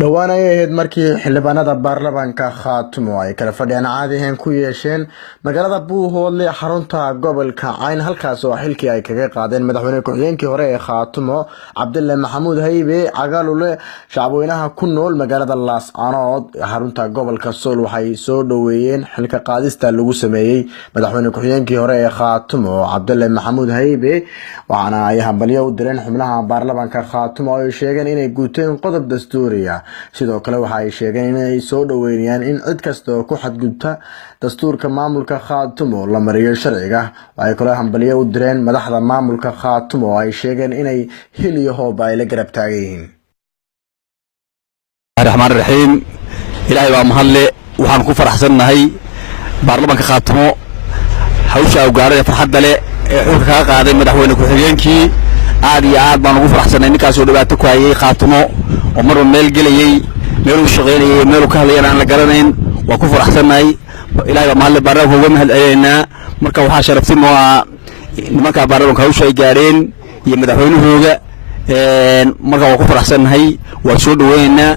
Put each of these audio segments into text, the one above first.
dhawaan ay ahayd markii xildhibaanada baarlamaanka Khaatumo ay kala fadhiyaan caadi ahaan ku yeesheen magaalada Buuhoodle xarunta gobolka Cayn halkaas oo xilkii ay kaga qaadeen madaxweyne ku-xigeenkii hore ee Khaatumo Cabdulle Maxamuud Haybe Cagaalule shacabweynaha ku nool magaalada Laascaanood xarunta gobolka Sool waxay soo dhaweeyeen xilka qaadista lagu sameeyay madaxweyne ku-xigeenkii hore ee Khaatumo Cabdulle Maxamuud Haybe waxaana ay hambalyo u direen xubnaha baarlamaanka Khaatumo oo ay sheegeen inay guuteen qodob dastuuri ah sidoo kale waxa ay sheegeen inay soo dhaweynayaan in cid kasta oo ku xadgudubta dastuurka maamulka Khaatumo la mariyo sharciga ay kala hambalyo u direen madaxda maamulka Khaatumo oo ay sheegeen inay hil iyo hoob ay la garab taagayeen الرحمن الرحيم إلهي ومهله وحن كفر حسن هاي برلمان كخاتمو حوشة وقارة فرحة له حركة قاعدة مدحونا كحجينكي عادي عاد ما نقول فرحة سنة نكاسو دبعتك وياي خاتمو ومر ميل جليي ميلو شغالي ميلو كهلي أنا على قرنين وكفر حسن هاي إلهي ومهله برا هو مهل أينا مركب وحاشة رفتين مركب برلمان كحوشة جارين يمدحونا هوجا marka waa ku faraxsanahay waa soo dhaweynaa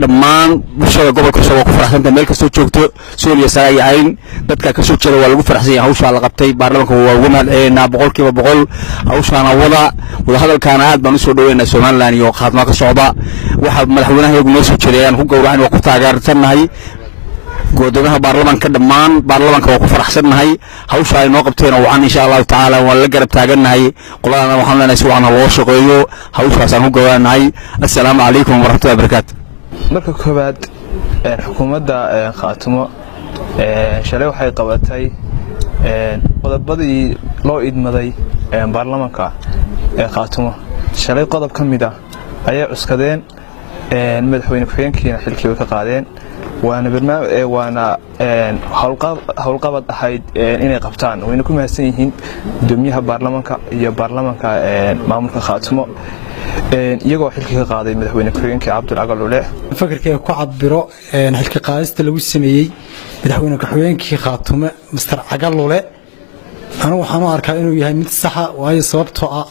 dhammaan bulshada gobolka soo ku faraxsanahay meel kasta joogto Soomaaliya saayayn dadka ka soo jeeda waa lagu faraxsan yahay hawsha la qabtay baarlamaanka waa ugu mahadcelinaa 100% hawshaana wada hadalkaana aad baan u soo dhaweynaa Soomaaliland iyo qaadma ka socda waxa madaxweynaha iyagu noo soo jeedayaan ku gowracan waa ku taageersanahay gudoomiyaha baarlamaanka dhammaan baarlamaanka waa ku faraxsanahay hawsha ay noo qabteen oo aan insha Allah taala waan la garab taaganahay qolana waxaan leenahay si waana loo shaqeeyo hawshaas aan ku gowraanahay assalaamu alaykum wa rahmatullahi wa barakaatuh marka koobaad xukuumadda Khaatumo shalay waxay qabatay qodobadii loo idmaday baarlamaanka Khaatumo shalay qodob kamid ah ayay cuskadeen madaxweyne ku-xigeenkiina xilkii ka qaadeen وانا برنامج وانا هالقبض أحد إني قبطان وإنه كم هالسنين دميها برلمانك يا برلمانك معمولك خاتمه يجوا حلقة قاضي مدحوين كريم كعبد العقل فكر كي قعد براء حلقة قاضي تلوي السمية مدحوين كحوين كي خاتمه مستر عقل ولا أنا وحنا أركان إنه يهاي من الصحة وهاي صوبته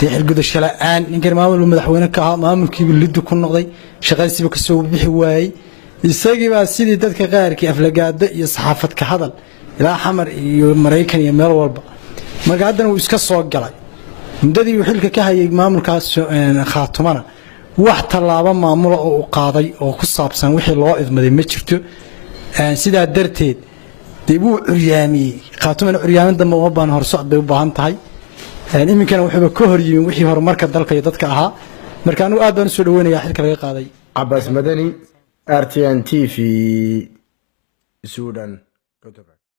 تحرق ده الشلعان يمكن معمول مدحوين كها معمول كي بالليد كل نقضي شغال سيبك السوق بحواي isagii baa sidii dadka qaarkii aflagaada iyo saxaafad ka hadal ilaa xamar iyo Mareykan iyo meel walba marka haddana uu iska soo galay mudadii uu xilka ka hayay maamulkaas Khaatumana wax talaabo maamul oo u qaaday oo ku saabsan wixii loo idmaday ma jirto sidaa darteed dib uu curyaamiyay Khaatumana curyaamin dambe uma baan hor socod bay u baahan tahay iminkana wuxuu ka hor yimid wixii horumarka dalka iyo dadka ahaa marka anu aad baan soo dhaweynayaa xilka laga qaaday Abbas Madani RTN TV Sudan.